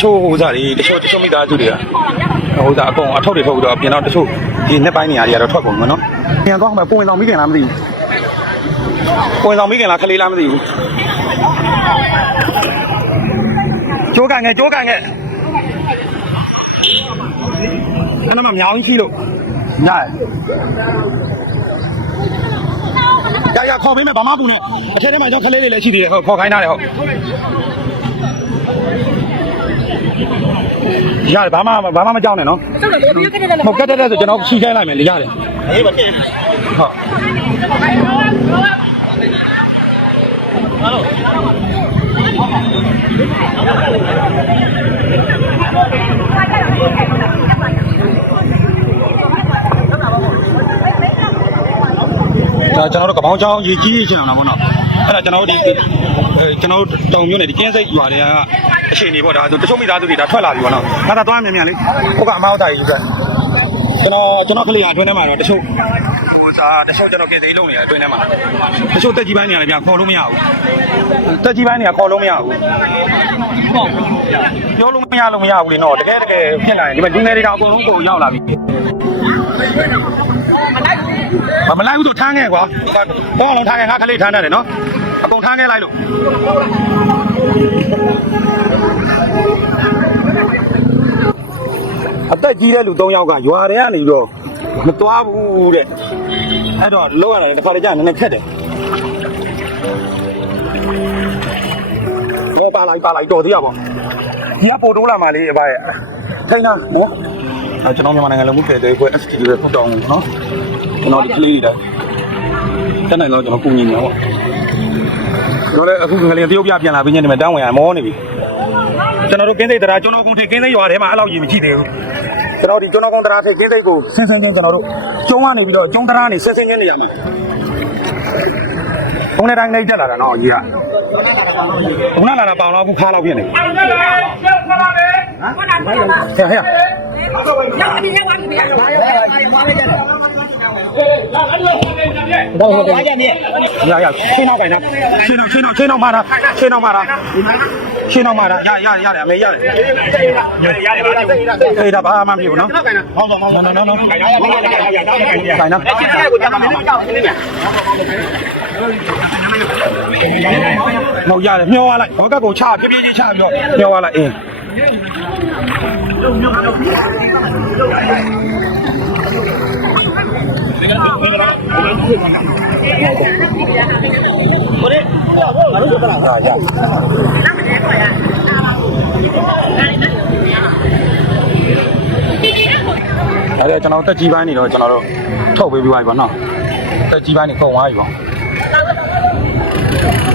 ချို့ဟိုစားတွေတချို့တချို့မိသားစုတွေကဟိုစားအကုန်အထောက်တွေထုတ်ပြီးတော့ပြင်တော့တချို့ဒီနှစ်ပိုင်းနေရာတွေကတော့ထွက်ကုန်မှာနော်ပြန်သွားမှပုံဝင်ဆောင်မိခင်လားမသိဘူးပုံဝင်ဆောင်မိခင်လားခလေးလားမသိဘူးကြိုးကန်ငယ်ကြိုးကန်ငယ်အဲ့ဒါမှမြောင်းကြီးရှိလို့ညရရခေါ်ပေးမယ်ဘာမှပူနဲ့အထက်ထဲမှာကျွန်တော်ခလေးလေးလည်းရှိသေးတယ်ဟုတ်ခေါ်ခိုင်းထားတယ်ဟုတ် ရတယ်ဘာမှဘာမှမကြောက်နဲ့နော်ဟုတ်ကတ်တက်တက်ဆိုကျွန်တော်ခြိခိုင်းလိုက်မယ်လေရတယ်အေးပါဖြစ်ဟုတ်ဒါကျွန်တော်တို့ကပောင်းချောင်းရေကြီးရေချင်အောင်လားပေါ့နော်အဲ့ဒါကျွန်တော်တို့ဒီကျွန်တော်တို့တုံမျိုးနဲ့ဒီကင်းစိတ်ရွာတွေက အချိန်နေပေါ့ဒါဆိုတချို့မိသားစုတွေဒါထွက်လာပြီပေါ့နော်ငါသာသွားမြန်မြန်လေးဟုတ်ကအမောက်တာကြီးဆိုကျွန်တော်ကျွန်တော်ကလေးအတွင်းထဲမှာတော့တချို့ဟိုစားတချို့ကျွန်တော်ကင်းစိတ်လုံးနေအတွင်းထဲမှာတချို့တက်ကြီးပိုင်းနေရတယ်ဗျခေါ်လို့မရဘူးတက်ကြီးပိုင်းနေခေါ်လို့မရဘူးပြောလို့မရလို့မရဘူးလေနော်တကယ်တကယ်ဖြစ်လာရင်ဒီမှာလူငယ်တွေကအကုန်လုံးကိုရောက်လာပြီမမလိုက်ဘူးဆိုထမ်းခဲ့ကွာဘောအောင်လုံးထမ်းခဲ့ငါခလေးထမ်းတယ်နော် အကုန်ထမ်းခဲ့လိုက်လို့အသက်ကြီးတဲ့လူ၃ယောက်ကရွာထဲကနေပြီးတော့မသွားဘူးတဲ့အဲ့တော့လောက်ရတယ်တစ်ခါတည်းကြာနည်းနည်းခက်တယ်ဘောပါလိုက်ပါလိုက်တော်သေးရပါဒီကပို့တိုးလာမှလေးအဘရဲ့ထိန်းတာနော်အဲကျွန်တော်မြန်မာနိုင်ငံလုံးမှုပြည်တဲ့ခွဲ STD ရဲ့ဖုတ်တောင်းနော်ကျွန်တော်ဒီကလေးတွေတိုင်းတက်နိုင်တော့ကျွန်တော်ကုညီနေပါပေါ့ကျွန် တော်လည်းအခုငလျင်တရုတ်ပြပြန်လာပြီးညနေမှာတောင်းဝင်ရမောနေပြီကျွန်တော်တို့ကင်းစိတ်တရားကျွန်တော်ကုန်ထိကင်းစိတ်ရွာထဲမှာအဲ့လောက်ကြီးမရှိသေးဘူးကျွန်တော်ဒီကျွန်တော်ကုန်တရားထိကင်းစိတ်ကိုဆင်းဆင်းချင်းကျွန်တော်တို့ကျုံးကနေပြီးတော့ကျုံးတရားနေဆင်းဆင်းချင်းနေရမှာဘုံနဲ့တိုင်းလိုက်တက်လာတာနော်ကြီးကဘုံနဲ့လာတာပေါင်တော့အခုခါလောက်ပြင်းနေဟဲ့ဟဲ့ ရောက်ပြီရောက်ပြီဗျာ။ရောက်ပြီ။ဘာပဲကြတယ်။တော့ဟုတ်တယ်။ကြာနေရရရှင်းတော့ခိုင်နာရှင်းတော့ရှင်းတော့ရှင်းတော့မာတာရှင်းတော့မာတာရှင်းတော့မာတာရရရတယ်အမေရတယ်ရတယ်ရတယ်ပါအေးဒါဘာမှမဖြစ်ဘူးနော်ဟောင်းတော့ဟောင်းနော်နော်နော်ခိုင်နာခိုင်နာခိုင်နာ။အဲ့ကိုကျွန်တော်မင်းမကြောက်ဘူးလေ။ဟုတ်ရတယ်မျောသွားလိုက်ဘောကတ်ကိုချပြပြချင်းချပြီးတော့မျောသွားလိုက်အင်း ရရအဲ့ဒါကျွန်တော်တက်ကြီးပိုင်းနေတော့ကျွန်တော်တို့ထုတ်ပေးပြီးပါပြီပေါ့နော်တက်ကြီးပိုင်းနေကုန်သွားပြီပေါ့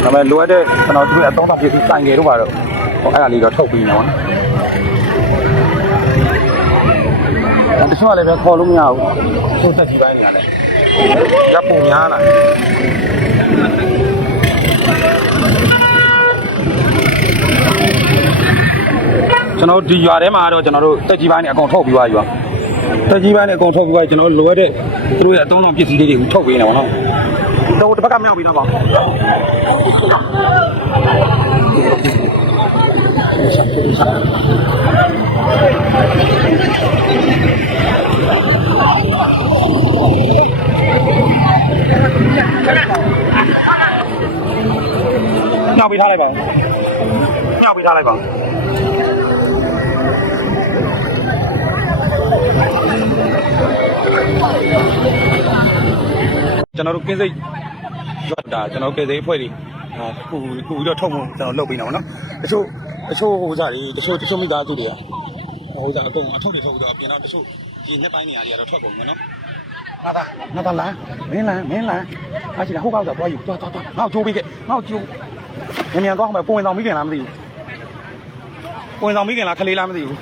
ဒါပေမဲ့လိုအပ်တဲ့ကျွန်တော်တို့အသုံးအပစ္စည်းစိုင်ငယ်တို့ပါတော့ ဟိုအဲ့ဒါလေးတော့ထုတ်ပြီးနေပါတော့တချို့ကလည်းပဲခေါ်လို့မရဘူးသူ့သက်ကြီးပိုင်းနေရတယ်ရပ်ပုံများလာကျွန်တော်ဒီရွာထဲမှာတော့ကျွန်တော်တို့တက်ကြီးပိုင်းနေအကုန်ထုတ်ပြီးသွားပြီပါတက်ကြီးပိုင်းနေအကုန်ထုတ်ပြီးသွားကျွန်တော်လိုအပ်တဲ့သူတို့ရဲ့အသုံးအပစ္စည်းလေးတွေကိုထုတ်ပေးနေပါတော့တော့တစ်ပတ်ကမြောက်ပြီးတော့ပါ မြောက်ပေးထားလိုက်ပါမြောက်ပေးထားလိုက်ပါကျွန်တော်တို့ကင်းစိတ်ရွတ်တာကျွန်တော်ကင်းစိတ်အဖွဲ့တွေအာခုခုပြီးတော့ထုတ်မှုကျွန်တော်လုပ်ပေးနေပါတော့တချို့ တချို့ဟိုစားတွေတချို့တချို့မိသားစုတွေကဟိုစားအကုန်အထုတ်တွေထုတ်ပြီးတော့ပြင်တော့တချို့ဒီနှစ်ပိုင်းနေရာတွေကတော့ထွက်ကုန်မှာနော်ငါသာငါသာလာမင်းလာမင်းလာအားချင်ဟိုကောက်တော့တွားယူတွားတွားတွားငါ့ကိုကြိုးပေးခဲ့ငါ့ကိုကြိုးမြန်မြန်သွားမှပုံဝင်ဆောင်မိခင်လားမသိဘူးပုံဝင်ဆောင်မိခင်လားခလေးလားမသိဘူး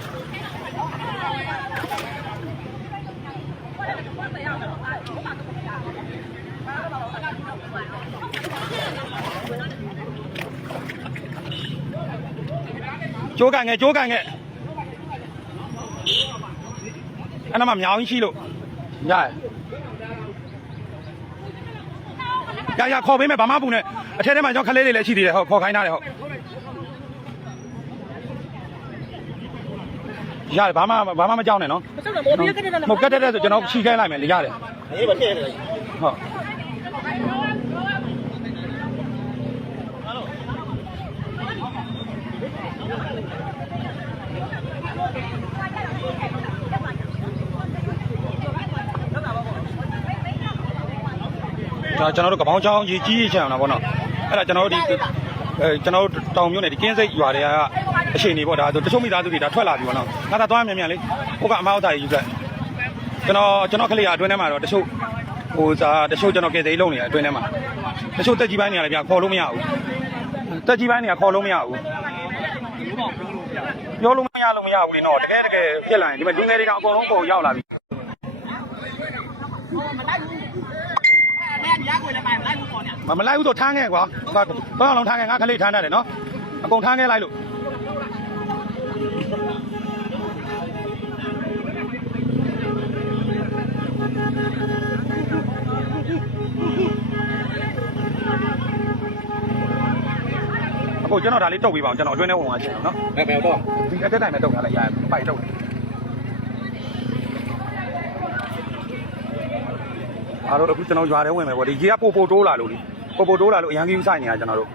ကြိုးကန်ငယ်ကြိုးကန်ငယ်အဲ့ဒါမှမြောင်းကြီးရှိလို့ရရရရခေါ်ပေးမယ်ဘာမှပူနဲ့အထက်ထဲမှာကျွန်တော်ခလေးလေးလည်းရှိသေးတယ်ဟုတ်ခေါ်ခိုင်းထားတယ်ဟုတ်ရတယ်ဘာမှဘာမှမကြောက်နဲ့နော်မကြောက်တော့ဘောပြကတဲ့မဟုတ်ကတ်တက်တဲ့ဆိုကျွန်တော်ခြိခိုင်းလိုက်မယ်ရတယ်အေးပါထည့်ရတယ်ဟုတ် ဒါကျွန်တော်တို့ကပောင်းချောင်းရေကြီးရေချမ်းတာပေါ့နော်အဲ့ဒါကျွန်တော်တို့ဒီအဲကျွန်တော်တို့တောင်မြို့နယ်ဒီကင်းစိတ်ရွာတွေကအရှိန်နေပေါ့ဒါတချို့မိသားစုတွေဒါထွက်လာပြီပေါ့နော်ငါသာသွားမြန်မြန်လေးဟိုကအမောက်သားကြီးယူခဲ့ကျွန်တော်ကျွန်တော်ကလေးအတွင်းထဲမှာတော့တချို့ဟိုစားတချို့ကျွန်တော်ကယ်သိလုံးနေအတွင်းထဲမှာတချို့တက်ကြီးပိုင်းနေရတယ်ဗျခေါ်လို့မရဘူးတက်ကြီးပိုင်းနေခေါ်လို့မရဘူးပြောလို့မရလို့မရဘူးလေနော်တကယ်တကယ်ပြက်လာရင်ဒီမှာလူငယ်တွေကအကုန်လုံးပုံရောက်လာပြီ မမလိုက်ဘူးဆိုထမ်းခဲ့ကွာဘာတော့လုံးထမ်းခဲ့ငါခလေးထမ်းတတ်တယ်နော်အကုန်ထမ်းခဲ့လိုက်လို့အခုကျွန်တော်ဒါလေးတုတ်ပေးပါအောင်ကျွန်တော်အတွင်းထဲဝင်သွားချင်အောင်နော်ဘယ်ဘယ်တော့ဒီအတက်တိုင်းနဲ့တုတ်ထားလိုက်ရပိုက်တုတ် အားတော့အခုကျွန်တော်ရွာထဲဝင်မယ်ပေါ့ဒီကြီးကပို့ပို့တိုးလာလို့လေပို့ပို့တိုးလာလို့အရန်ကြီးဆိုင်နေတာကျွန်တော်တို့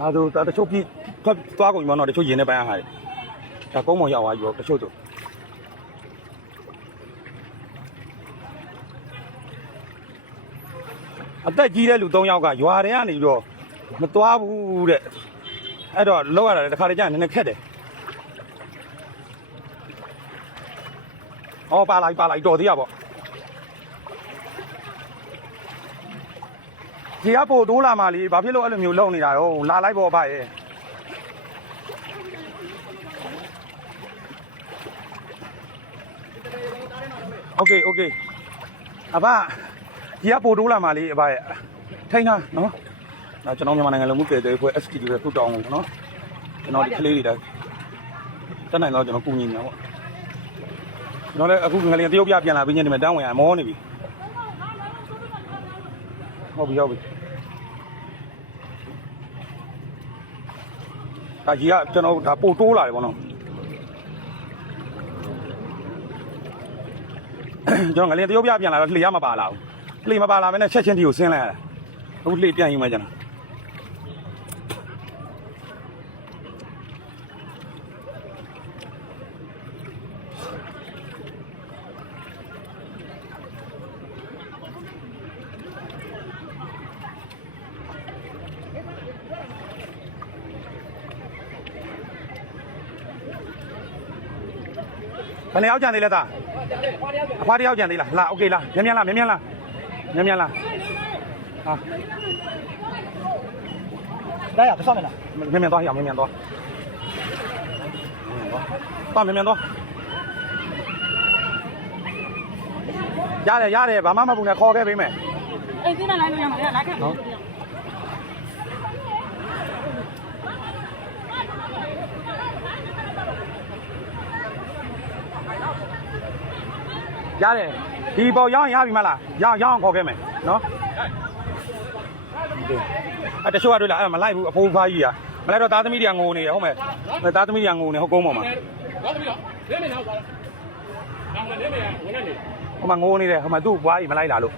ဒါဆိုတချို့ပြထွက်သွားကုန်ပြီမနော်တချို့ရင်ထဲပိုင်းအားဟာဒါကုန်းမော်ရောက်သွားပြီပေါ့တချို့ဆို သက်ကြီးတဲ့လူ၃ယောက်ကရွာထဲကနေပြီးတော့မသွားဘူးတဲ့အဲ့တော့လောက်ရတာတခါတည်းကျရင်နည်းနည်းခက်တယ်အော်ပါလိုက်ပါလိုက်တော်သေးရပေါ့ဒီကပို့တိုးလာမှလေဘာဖြစ်လို့အဲ့လိုမျိုးလုံနေတာတော့လာလိုက်ပေါ့အဖရဲ့โอเคโอเคအဖ ဒီကပို့တိုးလာမှလေအဖရဲ့ထိန်းတာနော်ဒါကျွန်တော်မြန်မာနိုင်ငံလုံးမှုကဲတဲ့ဖွဲ့ STD ပဲထုတ်တောင်းလို့နော်ကျွန်တော်ဒီကလေးတွေတက်တက်နိုင်တော့ကျွန်တော်ကုညီနေတာပေါ့ကျွန်တော်လည်းအခုငလျင်တရုတ်ပြပြန်လာပြီးညနေမှာတန်းဝင်ရမောနေပြီဟုတ်ပြီဟုတ်ပြီဒါကြီးကကျွန်တော်ဒါပို့တိုးလာတယ်ပေါ့နော်ကျွန်တော်ငလျင်တရုတ်ပြပြန်လာတော့လှေရမပါလာဘူး လှေမပါလာမဲနဲ့ချက်ချင်းတီကိုဆင်းလိုက်ရတာအခုလှေပြန်ယူမှကျွန်တော် ဘယ်နှစ်ယောက်ကြံသေးလဲသားအဖွားတစ်ယောက်ကြံသေးလားလာโอเคလားမြန်မြန်လားမြန်မြန်လား မြန်မြန်လားဟာဒါရပတ်မလားမြန်မြန်သွားရအောင်မြန်မြန်သွားသွားမြန်မြန်သွားရတယ်ရတယ်ဘာမှမပူနဲ့ခေါ်ခဲ့ပေးမယ် အေးဒီနဲ့လိုက်လို့ရမှာလားခဲ့နော် ရတယ်ဒီပေါ်ရောင်းရင်ရပြီမလားရောင်းရောင်းခေါ်ခဲ့မယ်နော်အဲ့တချို့ကတွေ့လားအဲ့မလိုက်ဘူးအဖိုးဖားကြီးอ่ะမလိုက်တော့သားသမီးတွေကငိုနေရဟုတ်မယ်အဲ့သားသမီးတွေကငိုနေဟုတ်ကုန်းပေါ်မှာတော့တပီတော့လင်းနေတော့သွားတောင်းမလင်းနေရဝင်နေနေဟိုမှာငိုနေတယ်ဟိုမှာသူ့ဘွားကြီးမလိုက်လာလို့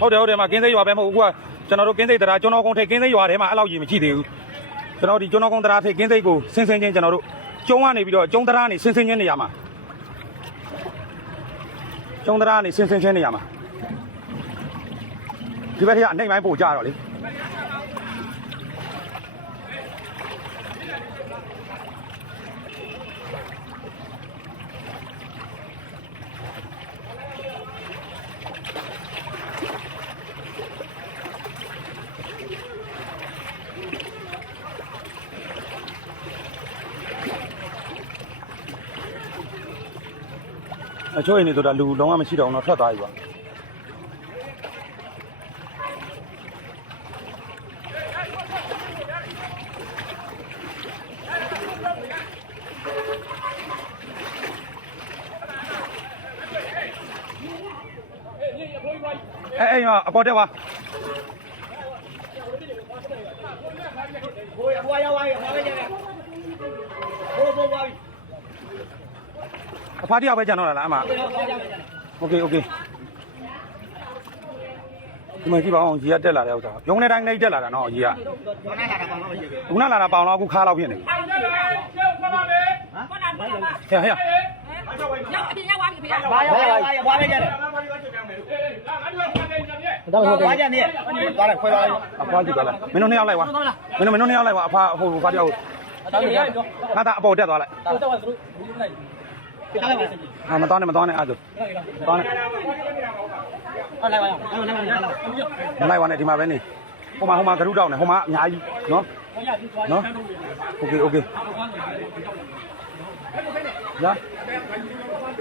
ဟုတ်တယ်ဟုတ်တယ်မှာကင်းစိတ်ရွာပဲမဟုတ်ဘူးကွာကျွန်တော်တို့ကင်းစိတ်တရားကျွန်တော်ကုန်းထိပ်ကင်းစိတ်ရွာထဲမှာအဲ့လောက်ကြီးမရှိသေးဘူး ကျွန်တော်ဒီကျွန်တော်ကုန်းတရားထိပ်ကင်းစိတ်ကိုဆင်းဆင်းချင်းကျွန်တော်တို့ကျုံကနေပြီးတော့ကျုံတရားနေဆင်းဆင်းချင်းနေရမှာကျုံတရားနေဆင်းဆင်းချင်းနေရမှာဒီဘက်ထက်အနိုင်ပိုင်းပို့ကြတော့လေ ချို့ရင်တွေဆိုတာလူလုံးဝမရှိတော့ဘူးတော့ထွက်သွားပြီပါ哎哎呀，阿哥，这吧。 ဖားတယောက်ပဲကြံတော့လားအမ ဟိုရောက်သွားကြမယ်ကျတယ် โอเคโอเคဒီမှာကြည့်ပါအောင်ကြီးကတက်လာတဲ့ဥစ္စာပြုံးနေတိုင်းလေးတက်လာတာနော်ကြီးက ဘာနဲ့လာတာပါမဟုတ်ဘူး ခုနလာတာပေါင်တော့အခုခါတော့ဖြစ်နေပြီ အောင်ကြလားကျောက်ဆက်ပါမယ် ဟဲ့ဟဲ့ ရောက်အပြင်ရောက်သွားပြီဖေ။ ဘာရောက်သွားပြီဟိုပဲကျတယ် အေးငါတို့ဖန်နေကြပြီ တော့ဟိုသွားကြနေသွားလိုက်ခွဲသွားလိုက် အဖွားကြည့်ပါလားမင်းတို့နှစ်ယောက်လိုက်ပါမင်းတို့မင်းတို့နှစ်ယောက်လိုက်ပါအဖားဟိုဖားတယောက်ငါသားအပေါ်တက်သွားလိုက် ဟာမတော်နဲ့မတော်နဲ့အားသူတော်နဲ့ ဟုတ်လိုက်ပါအောင်ဟုတ်လိုက်ပါအောင် မလိုက်ပါနဲ့ဒီမှာပဲနေဟိုမှာဟိုမှာဂရုတောက်နေဟိုမှာအများကြီးနော်နော်โอเคโอเคညာ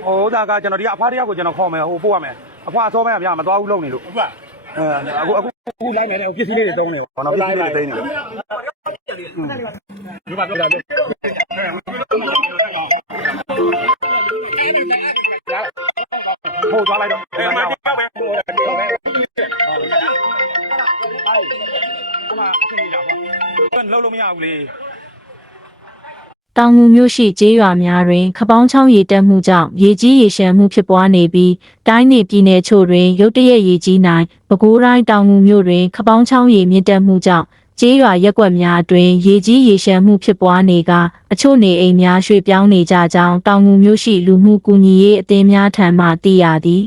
ဟိုဒါကကျွန်တော်ဒီကအဖွားတယောက်ကိုကျွန်တော်ခေါ်မယ်ဟိုပို့ရမယ်အဖွားအစောပိုင်းကဗျာမသွားဘူးလုံနေလို့ ဟုတ်ပါ အဲအခုအခုအခုလိုက်မယ်လေပစ္စည်းလေးတွေတုံးနေပေါ့နော်ပစ္စည်းလေးတွေသိနေတယ် ဒီပါပြောတာ ပြောဟိုသွားလိုက်တော့အေးမတိပဲဟိုမှာအဆင်ပြေတာပေါ့လုံးလို့မရဘူးလေတောင်ငူမြို့ရှိကျေးရွာများတွင် ခပောင်းချောင်းရေတက်မှုကြောင့်ရေကြီးရေရှမ်းမှုဖြစ်ပွားနေပြီးတိုင်းနယ်ပြည်နယ်ချို့တွင် ရုတ်တရက်ရေကြီးနိုင်ပဲခူးတိုင်းတောင်ငူမြို့တွင် ခပောင်းချောင်းရေမြင့်တက်မှုကြောင့် ကျေးရွာရက်ကွက်များတွင်ရေကြီးရေရှမ်းမှုဖြစ်ပွားနေကအချို့နေအိမ်များရွှေ့ပြောင်းနေကြကြောင်းတောင်ငူမြို့ရှိလူမှုကူညီရေးအသင်းများထံမှသိရသည်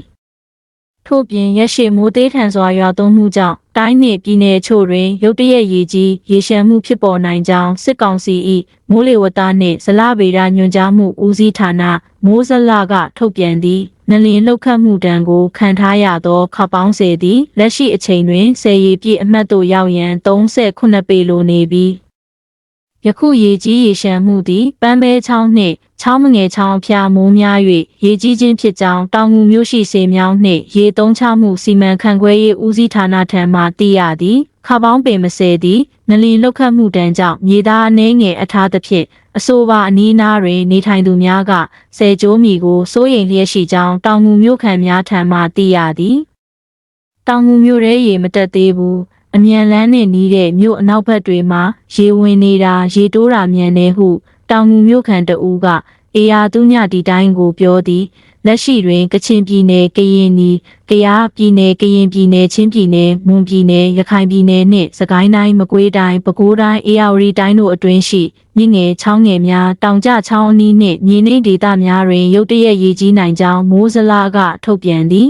ထို့ပြင်ရက်ရှိမိုးသေးထန်စွာရွာသွန်းမှုကြောင့်တိုင်းနယ်ပြည်နယ်ချို့တွင်ရုတ်တရက်ရေကြီးရေရှမ်းမှုဖြစ်ပေါ်နိုင်ကြောင်းစစ်ကောင်စီ၏မိုးလေဝသနှင့်ဇလဗေဒညွှန်ကြားမှုဦးစီးဌာနမိုးဇလကထုတ်ပြန်သည့် နလင်လောက်ခတ်မှုတံကိုခံထားရသောခပ်ပေါင်းစေသည်လက်ရှိအချိန်တွင်ဆယ်ရီပြည့်အမှတ်သို့ရောက်ရန်38ပေလိုနေပြီးယခုရေကြီးရေရှမ်းမှုသည်ပန်းပဲချောင်းနှင့်ချောင်းမငယ်ချောင်းအဖျားမိုးများ၍ရေကြီးခြင်းဖြစ်ကြောင်းတောင်ငူမြို့ရှိစေမြောင်းနှင့်ရေသုံးချမှုစီမံခန့်ခွဲရေးဦးစီးဌာနထံမှသိရသည်ခါပေါင်းပင်မစဲသည်နလီလောက်ခတ်မှုတန်းကြောင့်မြေသားအနှဲငယ်အထားသဖြင့် အဆိုပါအနီးအနားတွင်နေထိုင်သူများကဆယ်ကျိုးမီကိုစိုးရိမ်လျက်ရှိကြောင်းတောင်ငူမြို့ခံများထံမှသိရသည်တောင်ငူမြို့ရဲရေမတက်သေးဘူးအမြန်လန်းနဲ့နီးတဲ့မြို့အနောက်ဘက်တွေမှာရေဝင်နေတာရေတိုးတာမြန်နေဟု တောင်ငူမြို့ခံတဦးကအေယာသူညဒီတိုင်းကိုပြောသည် လက်ရှိတွင်ကချင်ပြည်နယ်ကရင်နီကယားပြည်နယ်ကရင်ပြည်နယ်ချင်းပြည်နယ်မွန်ပြည်နယ်ရခိုင်ပြည်နယ်နှင့်စကိုင်းတိုင်းမကွေးတိုင်းပဲခူးတိုင်းအေရဝတီတိုင်းတို့အတွင်းရှိမြင့်ငယ်ချောင်းငယ်များတောင်ကျချောင်းအနီးနှင့်မြေနိမ့်ဒေသများတွင်ရုတ်တရက်ရေကြီးနိုင်ကြောင်းမိုးစလာကထုတ်ပြန်သည်